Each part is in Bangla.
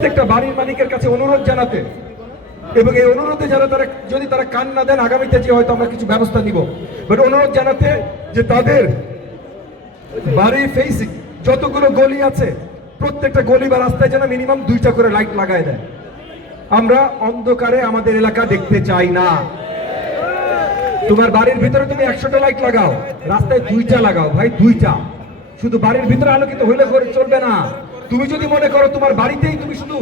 প্রত্যেকটা বাড়ির মালিকের কাছে অনুরোধ জানাতে এবং এই অনুরোধে যারা যদি তারা কান না দেন আগামীতে যে হয়তো আমরা কিছু ব্যবস্থা নিব, বাট অনুরোধ জানাতে যে তাদের বাড়ির ফেসিং যতগুলো গলি আছে প্রত্যেকটা গলি বা রাস্তায় যেন মিনিমাম 2টা করে লাইট লাগায় দেয়। আমরা অন্ধকারে আমাদের এলাকা দেখতে চাই না। তোমার বাড়ির ভিতরে তুমি 100টা লাইট লাগাও, রাস্তায় 2টা লাগাও ভাই, 2টা। শুধু বাড়ির ভিতরে আলোকিত হইলে করে চলবে না। তুমি যদি মনে করো তোমার বাড়িতেই তুমি শুধু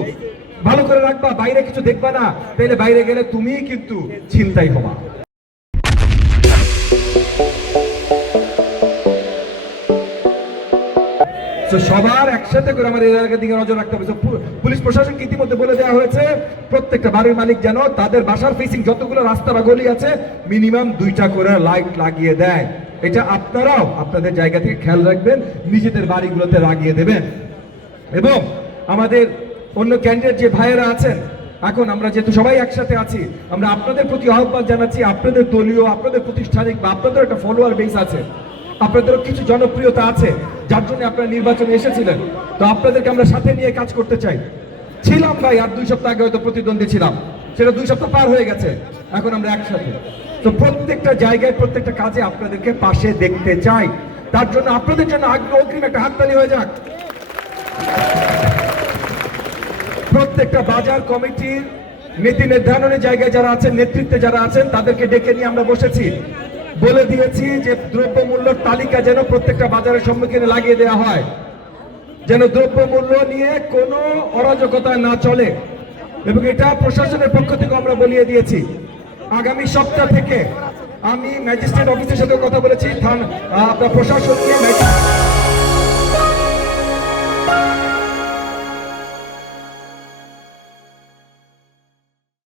ভালো করে রাখবা, বাইরে কিছু দেখবা না, তাহলে বাইরে গেলে তুমিই কিন্তু ছিনতাই হবা। সবার একসাথে করে আমাদের এলাকার দিকে নজর রাখতে হবে। পুলিশ প্রশাসনকে ইতিমধ্যে বলে দেওয়া হয়েছে প্রত্যেকটা বাড়ির মালিক যেন তাদের বাসার ফেসিং যতগুলো রাস্তা বা গলি আছে মিনিমাম 2টা করে লাইট লাগিয়ে দেয়। এটা আপনারাও আপনাদের জায়গা থেকে খেয়াল রাখবেন, নিজেদের বাড়িগুলোতে লাগিয়ে দেবেন। এবং আমাদের অন্য ক্যান্ডিডেট যে ভাইয়েরা আছেন, এখন আমরা যেহেতু সবাই একসাথে আছি, আমরা আপনাদের প্রতি আহ্বান জানাচ্ছি, আপনাদের দলীয় আপনাদের প্রতিষ্ঠানিক বা আপনাদের একটা ফলোয়ার বেস আছে, আপনাদেরও কিছু জনপ্রিয়তা আছে যার জন্য আপনারা নির্বাচনে এসেছিলেন। তো আপনাদেরকে আমরা সাথে নিয়ে কাজ করতে চাই। ছিলাম ভাই আর 2 সপ্তাহ আগে হয়তো প্রতিদ্বন্দ্বী ছিলাম, সেটা 2 সপ্তাহ পার হয়ে গেছে, এখন আমরা একসাথে। তো প্রত্যেকটা জায়গায় প্রত্যেকটা কাজে আপনাদেরকে পাশে দেখতে চাই। তার জন্য আপনাদের জন্য অগ্রিম একটা হাততালি হয়ে যাক। প্রত্যেকটা বাজার কমিটির নীতি নির্ধারণের জায়গায় যারা আছেন, নেতৃত্বে যারা আছেন, তাদেরকে ডেকে নিয়ে আমরা বসেছি, বলে দিয়েছি যে দ্রব্য মূল্যের তালিকা যেন প্রত্যেকটা বাজারের সম্মুখীনে লাগিয়ে দেওয়া হয়, যেন দ্রব্য মূল্য নিয়ে কোনো অরাজকতা না চলে। এবং এটা প্রশাসনের পক্ষ থেকে আমরা বলিয়ে দিয়েছি, আগামী সপ্তাহ থেকে আমি ম্যাজিস্ট্রেট অফিসের সাথে কথা বলেছি, আপনার প্রশাসনকে